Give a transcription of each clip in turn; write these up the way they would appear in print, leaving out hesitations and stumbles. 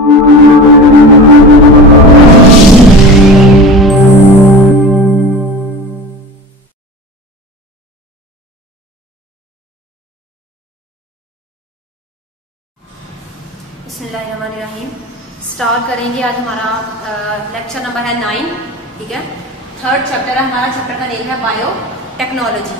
बिस्मिल्लाहिर्रहमानिर्रहीम। स्टार्ट करेंगे। आज हमारा लेक्चर नंबर है 9, ठीक है। थर्ड चैप्टर है हमारा। चैप्टर का नेम है बायोटेक्नोलॉजी।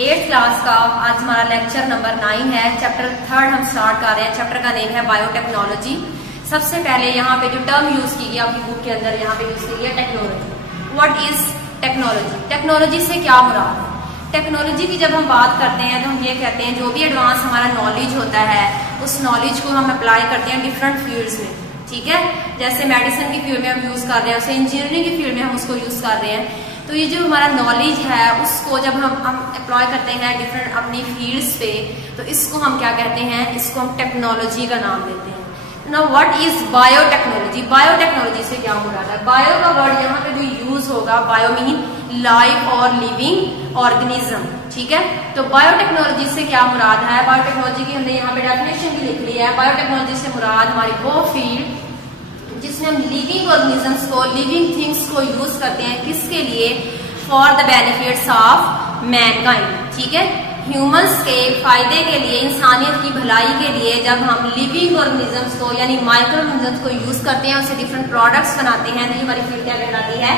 8th क्लास का आज हमारा लेक्चर नंबर 9 है। चैप्टर 3 हम स्टार्ट कर रहे हैं। चैप्टर का नेम है बायोटेक्नोलॉजी। सबसे पहले यहाँ पे जो टर्म यूज की गई आपकी बुक के अंदर, यहाँ पे यूज की गई है technology. What is technology? Technology से क्या मुराद है? टेक्नोलॉजी की जब हम बात करते हैं तो हम ये कहते हैं जो भी एडवांस हमारा नॉलेज होता है उस नॉलेज को हम अप्लाई करते हैं डिफरेंट फील्ड्स में, ठीक है। जैसे मेडिसिन की फील्ड में हम यूज कर रहे हैं, उसे इंजीनियरिंग की फील्ड में हम उसको यूज कर रहे हैं। तो ये जो हमारा नॉलेज है उसको जब हम अप्लाई करते हैं डिफरेंट अपनी फील्ड्स पे, तो इसको हम क्या कहते हैं? इसको हम टेक्नोलॉजी का नाम देते हैं। Now what is biotechnology? Biotechnology से क्या मुराद है? बायो का वर्ड यहाँ पे जो यूज होगा, बायो मीन लाइफ और लिविंग ऑर्गेनिज्म, ठीक है। तो बायोटेक्नोलॉजी से क्या मुराद है? बायोटेक्नोलॉजी की हमने यहाँ पे डेफिनेशन भी लिख ली है। बायोटेक्नोलॉजी से मुराद हमारी वो फील्ड जिसमें हम लिविंग ऑर्गेनिजम्स को, लिविंग थिंग्स को यूज करते हैं। किसके लिए? For the benefits of Mankind, ठीक है। ह्यूमंस के फायदे के लिए, इंसानियत की भलाई के लिए जब हम लिविंग ऑर्गेनिजम्स को यानी माइक्रो ऑर्गेनिजम्स को यूज करते हैं, उससे डिफरेंट प्रोडक्ट्स बनाते हैं, तो ये हमारी फील्ड क्या कहलाती है?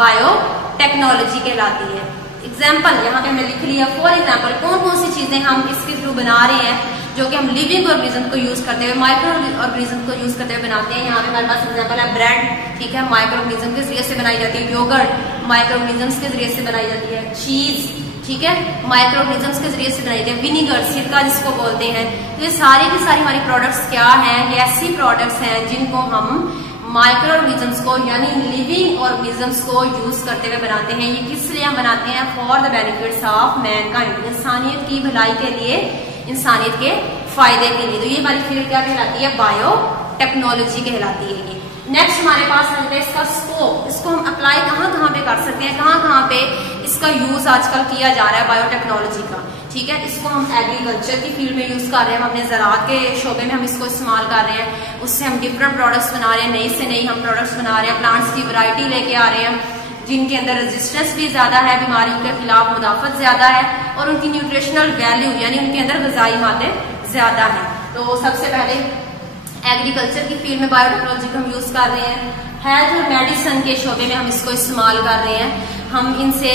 बायोटेक्नोलॉजी कहलाती है। एग्जाम्पल यहाँ पे हमने लिख लिया। फॉर एग्जाम्पल कौन कौन सी चीजें हम इसके थ्रू बना रहे हैं जो कि हम लिविंग ऑर्गेनिज्म को यूज करते हुए, माइक्रो ऑर्गेनिज्म को यूज करते हुए बनाते हैं। यहाँ पे हमारे पास एग्जाम्पल है ब्रेड, ठीक है, माइक्रो ऑर्गेनिज्म के जरिए से बनाई जाती है। योगर्ट माइक्रो ऑर्गेनिज्म के जरिए से बनाई जाती है। चीज, ठीक है, माइक्रो ऑर्गेनिज्म के जरिए से बनाई जाती है। विनीगर, सिरका जिसको बोलते हैं। तो ये सारी की सारी हमारी प्रोडक्ट्स क्या हैं? ये ऐसी प्रोडक्ट्स हैं जिनको हम माइक्रो ऑर्गेनिजम्स को यानी लिविंग ऑर्गेनिजम्स को यूज करते हुए बनाते हैं। ये किस लिए हम बनाते हैं? For the benefits of Mankind, इंसानियत की भलाई के लिए, इंसानियत के फायदे के लिए। तो ये हमारी फील्ड क्या कहलाती है? बायोटेक्नोलॉजी कहलाती है। ये नेक्स्ट हमारे पास आ जाता है इसका स्कोप। इसको हम अप्लाई कहाँ कहाँ पे कर सकते हैं, कहाँ कहाँ पे इसका यूज आजकल किया जा रहा है बायोटेक्नोलॉजी का, ठीक है। इसको हम एग्रीकल्चर की फील्ड में यूज कर रहे हैं, हम अपने ज़राअत के शोबे में हम इसको इस्तेमाल कर रहे हैं। उससे हम डिफरेंट प्रोडक्ट्स बना रहे हैं, नई से नई हम प्रोडक्ट्स बना रहे हैं। प्लांट्स की वैरायटी लेके आ रहे हैं जिनके अंदर रेजिस्टेंस भी ज्यादा है, बीमारियों के खिलाफ मुदाफत ज्यादा है और उनकी न्यूट्रिशनल वैल्यू यानी उनके अंदर ग़िज़ाई मादे ज्यादा है। तो सबसे पहले एग्रीकल्चर की फील्ड में बायोटेक्नोलॉजी को हम यूज कर रहे हैं। हेल्थ और मेडिसिन के शोबे में हम इसको इस्तेमाल कर रहे हैं। हम इनसे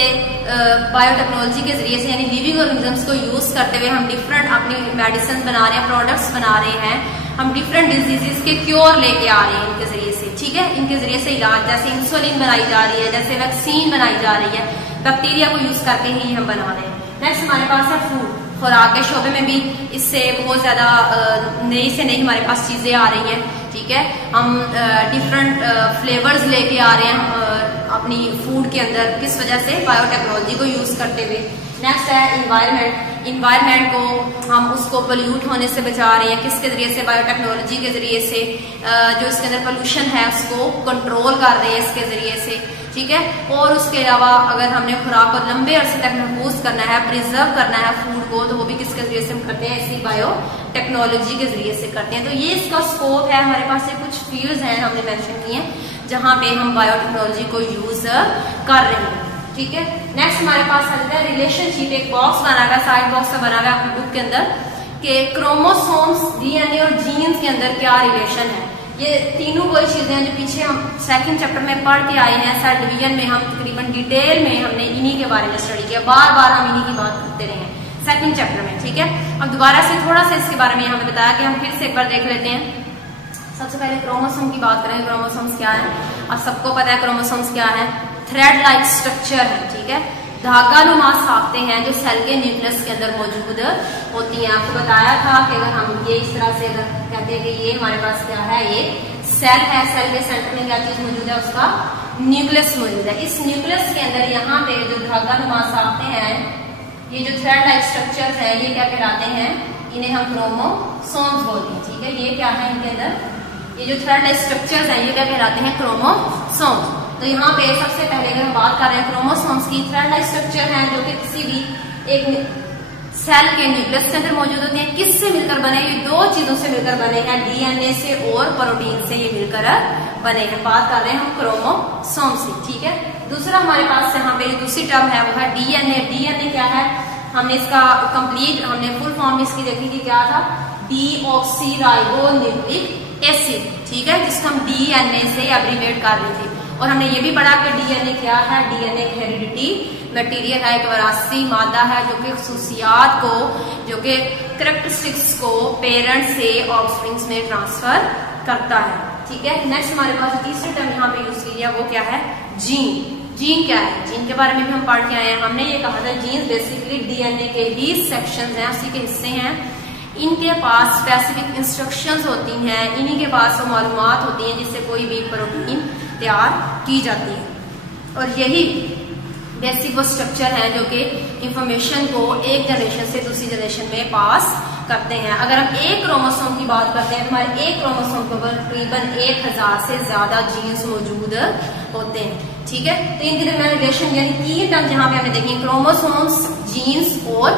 बायोटेक्नोलॉजी के जरिए से यानी लिविंग ऑर्गेनिजम्स को यूज करते हुए हम डिफरेंट अपनी मेडिसिन बना रहे हैं, प्रोडक्ट्स बना रहे हैं। हम डिफरेंट डिजीजेस के क्योर लेके आ रहे हैं इनके जरिए से, ठीक है। इनके जरिए से इलाज, जैसे इंसुलिन बनाई जा रही है, जैसे वैक्सीन बनाई जा रही है, बैक्टीरिया को यूज करके ही हम बना रहे हैं। नेक्स्ट हमारे पास है फूड। खुराक के शोबे में भी इससे बहुत ज्यादा नई से नई हमारे पास चीजें आ रही हैं, ठीक है। हम डिफरेंट फ्लेवर्स लेके आ रहे हैं अपनी फूड के अंदर, किस वजह से? बायोटेक्नोलॉजी को यूज करते हुए। नेक्स्ट है इन्वायरमेंट। इन्वायरमेंट को हम उसको पोल्यूट होने से बचा रहे हैं, किसके जरिए से? बायोटेक्नोलॉजी के जरिए से। जो इसके अंदर पोल्यूशन है उसको कंट्रोल कर रहे हैं इसके जरिए से, ठीक है। और उसके अलावा अगर हमने खुराक को लंबे अरसे तक महफूज करना है, प्रिजर्व करना है फूड को, तो वो भी किसके जरिए से हम करते हैं? इसी बायोटेक्नोलॉजी के जरिए से करते हैं। तो ये इसका स्कोप है। हमारे पास ये कुछ फील्ड्स हैं हमने मेंशन किए हैं जहां पे हम बायोटेक्नोलॉजी को यूज कर रहे हैं, ठीक है। नेक्स्ट हमारे पास आ जाता है रिलेशनशिप। एक बॉक्स बना हुआ, साइड बॉक्स सा बना हुआ है आपकी बुक के अंदर कि क्रोमोसोम्स, डीएनए और जीन्स के अंदर क्या रिलेशन है। ये तीनों वही चीजें हैं जो पीछे हम सेकंड चैप्टर में पढ़ के आए हैं। सेल डिवीजन में हम तकरीबन डिटेल में हमने इन्हीं के बारे में स्टडी किया, बार बार हम इन्हीं की बात करते रहे हैं सेकंड चैप्टर में, ठीक है। अब दोबारा से थोड़ा सा इसके बारे में यहाँ पे बताया कि हम फिर से एक बार देख लेते हैं। सबसे पहले क्रोमोसोम की बात करें। क्रोमोसोम्स क्या है? अब सबको पता है क्रोमोसोम्स क्या है। थ्रेड लाइक स्ट्रक्चर है, ठीक है, धागा नुमा साख्तें हैं जो सेल के न्यूक्लियस के अंदर मौजूद होती हैं। आपको बताया था कि अगर हम ये इस तरह से कहते हैं कि ये हमारे पास क्या है, ये सेल है, सेल के सेंटर में क्या चीज मौजूद है? उसका न्यूक्लियस मौजूद है। इस न्यूक्लियस के अंदर यहाँ पे जो धागा नुमा साख्तें हैं, ये जो थ्रेड लाइक स्ट्रक्चर है, ये क्या कहलाते हैं? इन्हें हम क्रोमोसोम्स बोलते हैं, ठीक है। ये क्या है? इनके अंदर ये जो थ्रेड लाइक स्ट्रक्चर्स हैं ये क्या कहलाते हैं? क्रोमोसोम्स। तो यहाँ पे सबसे पहले अगर हम बात कर रहे हैं क्रोमोसोम्स की, थ्रेड लाइक स्ट्रक्चर है जो कि किसी भी एक सेल के न्यूक्लियस के अंदर मौजूद होते हैं। किससे मिलकर बने? ये दो चीजों से मिलकर बने हैं, डीएनए से और प्रोटीन से ये मिलकर बने हैं। बात कर रहे हैं हम क्रोमोसोम से, ठीक है। दूसरा हमारे पास यहाँ पे दूसरी टर्म है वो है डीएनए। डीएनए क्या है? हमने इसका कंप्लीट हमने फुल फॉर्म इसकी देखी थी, क्या था? डीऑक्सीराइबोन्यूक्लिक एसिड, ठीक है, जिसको हम डीएनए से एब्रीविएट कर रहे थे। और हमने ये भी पढ़ा कि डीएनए क्या है? डीएनए हेरिडिटी मटेरियल है, एक वरासती मादा है जो कि खुसूसियात को, जो कि कैरेक्टरिस्टिक्स को पेरेंट से ऑफस्प्रिंग्स में ट्रांसफर करता है, ठीक है। नेक्स्ट हमारे पास तीसरी टर्म यहाँ पे यूज की है वो क्या है? जीन। जीन क्या है? जीन के बारे में भी हम पढ़ के आए हैं। हमने ये कहा था जीन बेसिकली डीएनए के ही सेक्शंस हैं, उसी के हिस्से हैं। इनके पास स्पेसिफिक इंस्ट्रक्शंस होती हैं, इन्हीं के पास वो मालूमात होती हैं जिससे कोई भी प्रोटीन तैयार की जाती है। और यही बेसिक वो स्ट्रक्चर है जो कि इंफॉर्मेशन को एक जनरेशन से दूसरी जनरेशन में पास करते हैं। अगर हम एक क्रोमोसोम की बात करते हैं तो हमारे एक क्रोमोसोम के ऊपर तकरीबन 1000 से ज्यादा जीन्स मौजूद होते हैं, ठीक है। तो इनके दरमियान रिलेशन यानी तीन टर्म जहां पे हमने देखी, क्रोमोसोम्स, जीन्स और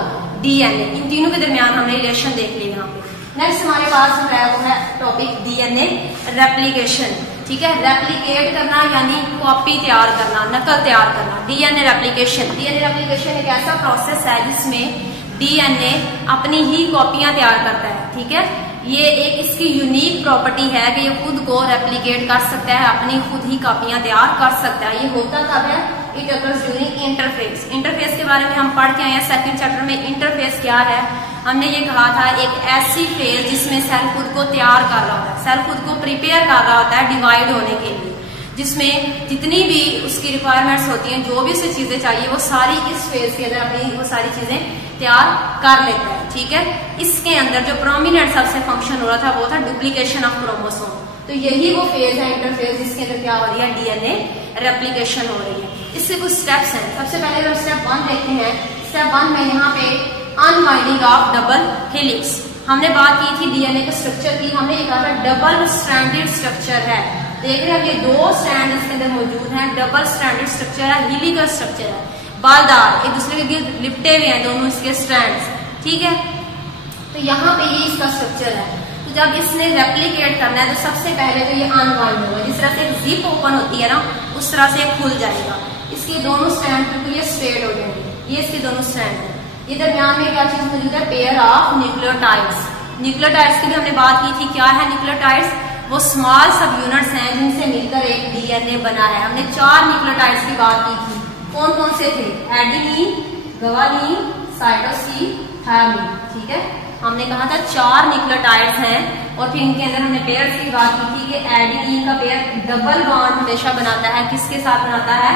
डीएनए, इन तीनों के दरमियान हमने रिलेशन देख ली यहाँ पे। नेक्स्ट हमारे पास जो है वो है टॉपिक डीएनए रेप्लिकेशन, ठीक है। रेप्लिकेट करना यानी कॉपी तैयार करना, नकल तैयार करना, डीएनए रेप्लिकेशन। डीएनए रेप्लिकेशन एक ऐसा प्रोसेस है जिसमें डीएनए अपनी ही कॉपियां तैयार करता है, ठीक है। ये एक इसकी यूनिक प्रॉपर्टी है कि ये खुद को रेप्लिकेट कर सकता है, अपनी खुद ही कॉपियां तैयार कर सकता है। ये होता कब है? It occurs during interface. Interface के बारे में हम पढ़ के आए हैं सेकंड चैप्टर में। इंटरफेस क्या है? हमने ये कहा था एक ऐसी फेज जिसमें सेल खुद को तैयार कर रहा होता है, सेल खुद को प्रिपेयर कर रहा होता है डिवाइड होने के लिए, जिसमें जितनी भी उसकी रिक्वायरमेंट्स होती हैं, जो भी उसे चीजें चाहिए, वो सारी इस फेज के अंदर अपनी वो सारी चीजें तैयार कर लेता है, ठीक है। इसके अंदर जो प्रोमिनेंट सबसे फंक्शन हो रहा था वो था डुप्लीकेशन ऑफ क्रोमोसोम। तो यही वो फेज है इंटरफेज जिसके अंदर क्या हो रही है? डीएनए रेप्लिकेशन हो रही है। इससे कुछ स्टेप्स हैं। सबसे पहले अगर स्टेप 1 देखते हैं, स्टेप 1 में यहाँ पे अनवाइंडिंग ऑफ डबल हेलिक्स। हमने बात की थी डीएनए के स्ट्रक्चर की, हमने ये कहा था डबल स्ट्रैंडेड स्ट्रक्चर है। देख रहे हैं ये दो स्ट्रैंड इसके अंदर मौजूद हैं, डबल स्ट्रैंडेड स्ट्रक्चर है, हेलिकल स्ट्रक्चर है, बालदार, एक दूसरे के लिपटे हुए हैं दोनों इसके स्ट्रैंड्स, ठीक है। तो यहाँ पे ये इसका स्ट्रक्चर है। तो जब इसने रेप्लिकेट करना है तो सबसे पहले तो ये अनवाइंड होगा, जिस तरह से जिप ओपन होती है ना उस तरह से खुल जाएगा। इसके दोनों स्ट्रैंड बिल्कुल ये स्ट्रेट हो जाएंगे, ये इसके दोनों स्ट्रैंड है। ये दरमियान में क्या चीज मौजूद है? Pair of nucleotides. न्यूक्लियोटाइड्स की भी हमने बात की थी। क्या है न्यूक्लियोटाइड्स? वो स्मॉल सब यूनिट्स हैं जिनसे मिलकर एक डीएनए बना है। हमने 4 न्यूक्लियोटाइड्स की बात की थी। कौन कौन से थे? एडेनिन, ग्वानिन, साइटोसिन, थायमिन, ठीक है। हमने कहा था 4 न्यूक्लियोटाइड्स हैं और फिर इनके अंदर हमने पेयर्स की बात की थी कि एडेनिन का पेयर डबल बॉन्ड हमेशा बनाता है, किसके साथ बनाता है?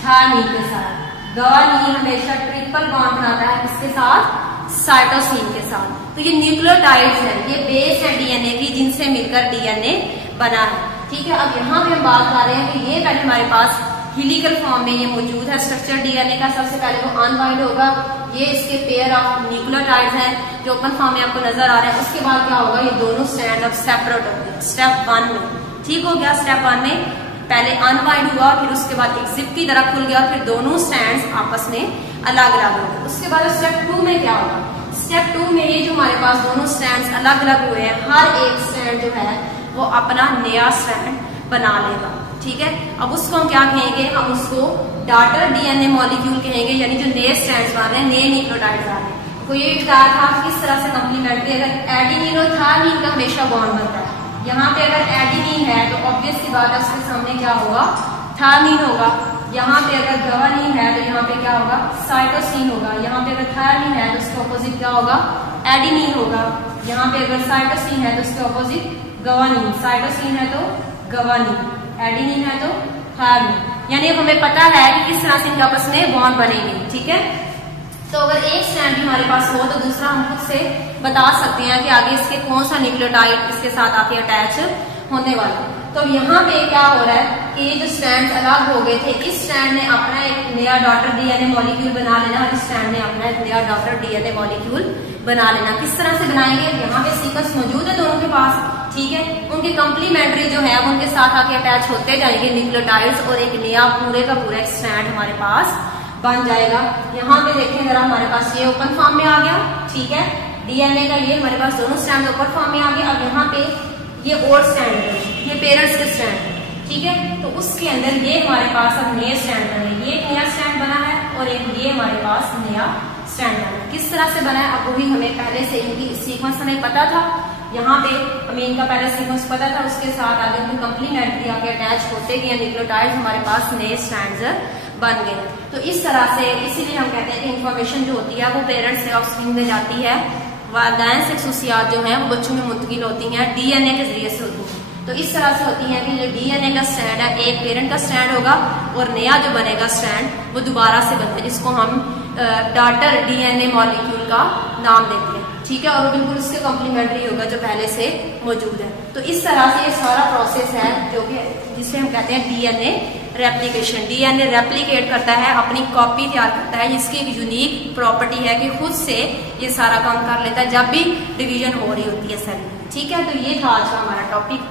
थायमिन के साथ। ग्वानिन हमेशा ट्रिपल बॉन्ड बनाता है, किसके साथ? साइटोसिन के साथ। तो ये न्यूक्लियोटाइड्स है, ये बेस है डीएनए की जिनसे मिलकर डीएनए बना है, ठीक है। अब यहाँ पे हम बात कर रहे हैं कि ये पहले हमारे पास हेलिकल फॉर्म में ये मौजूद है स्ट्रक्चर डीएनए का। सबसे पहले वो अनवाइंड होगा, ये इसके पेयर ऑफ न्यूक्लियोटाइड्स हैं जो ओपन फॉर्म में आपको नजर आ रहे हैं। उसके बाद क्या होगा? ये दोनों स्ट्रैंड अब सेपरेट होंगे स्टेप 1 में, ठीक हो गया। स्टेप 1 में पहले अनवाइंड हुआ, फिर उसके बाद एक जिप की तरह खुल गया और फिर दोनों स्ट्रैंड्स आपस में अलग अलग हो गए। उसके बाद स्टेप 2 में क्या होगा? स्टेप 2 में ये जो हमारे पास दोनों स्ट्रैंड्स अलग अलग हुए हैं, हर एक स्ट्रैंड जो है वो अपना नया स्ट्रैंड बना लेगा, ठीक है। अब उसको हम क्या कहेंगे? हम उसको डॉटर डीएनए मॉलिक्यूल कहेंगे, यानी जो नए स्ट्रैंड्स बन रहे हैं, नए न्यूक्लियोटाइड्स आ रहे हैं। तो ये बताया था किस तरह से कंप्लीमेंट्री, अगर एडेनिन और थायमिन का हमेशा बॉन्ड बनता है। यहाँ पे अगर एडेनिन है तो ऑब्वियस सी बात है उसके सामने क्या होगा? थायमिन होगा। यहाँ पे अगर ग्वानिन है तो यहाँ पे क्या होगा? साइटोसिन होगा। यहाँ पे अगर थायमिन है तो उसके ऑपोजिट क्या होगा? एडेनिन होगा। यहाँ पे अगर साइटोसिन है तो उसके ऑपोजिट ग्वानिन, साइटोसिन है तो ग्वानिन, एडेनिन है तो थायमिन। यानी अब हमें पता है कि किस तरह से इनके आपस में बॉन्ड बनेंगे, ठीक है। तो अगर एक स्ट्रैंड भी हमारे पास हो तो दूसरा हम खुद से बता सकते हैं कि आगे इसके कौन सा न्यूक्लियोटाइड इसके साथ आके अटैच होने वाला। तो यहाँ पे क्या हो रहा है कि ये जो स्ट्रैंड अलग हो गए थे, इस स्ट्रैंड ने अपना एक नया डॉटर डीएनए मॉलिक्यूल बना लेना और इस स्ट्रैंड ने अपना एक नया डॉटर डीएनए मॉलिक्यूल बना लेना। किस तरह से बनाएंगे? यहाँ पे सीक्वेंस मौजूद है दोनों के पास, ठीक है। उनके कंप्लीमेंट्री जो है वो उनके साथ आके अटैच होते जाएंगे न्यूक्लियोटाइड्स और एक नया पूरे का पूरा स्ट्रैंड हमारे पास बन जाएगा। यहाँ पे देखें जरा, हमारे पास ये ओपन फॉर्म में आ गया, ठीक है, डीएनए का ये हमारे पास दोनों स्ट्रैंड ओपन फॉर्म में आ गया। अब यहाँ पे ये और स्ट्रैंड है, ये पेरेंट्स के स्ट्रैंड है, ठीक है, तो उसके अंदर ये हमारे पास अब नए स्ट्रैंड बने, ये एक नया स्ट्रैंड बना है और एक ये हमारे पास नया स्ट्रैंड बना है। किस तरह से बना है अब वही हमें पहले से इनकी सीक्वेंस हमें पता था, यहाँ पे हमें इनका पहले सीक्वेंस पता था, उसके साथ आगे उनकी कंप्लीमेंट्री आके अटैच होते गए न्यूक्लियोटाइड, हमारे पास नए स्ट्रैंड्स बन गए। तो इस तरह से इसीलिए हम कहते हैं कि इंफॉर्मेशन जो होती है वो पेरेंट्स से ऑफस्प्रिंग में जाती है, वालिदैन से खसूसियात जो है वो बच्चों में मुंतकिल होती हैं, डीएनए के जरिए से होती हैं। तो इस तरह से होती है कि जो डीएनए का स्ट्रैंड है एक पेरेंट का स्ट्रैंड होगा और नया जो बनेगा स्ट्रैंड वो दोबारा से बनता है, जिसको हम डॉटर डीएनए मॉलिक्यूल का नाम देते हैं, ठीक है, और वो बिल्कुल उसके कॉम्प्लीमेंट्री होगा जो पहले से मौजूद है। तो इस तरह से ये सारा प्रोसेस है जो कि जिसे हम कहते हैं डीएनए रेप्लिकेशन। डीएनए रेप्लिकेट करता है, अपनी कॉपी तैयार करता है, जिसकी एक यूनिक प्रॉपर्टी है कि खुद से ये सारा काम कर लेता है जब भी डिवीजन हो रही होती है सेल में, ठीक है। तो ये था आज का हमारा टॉपिक।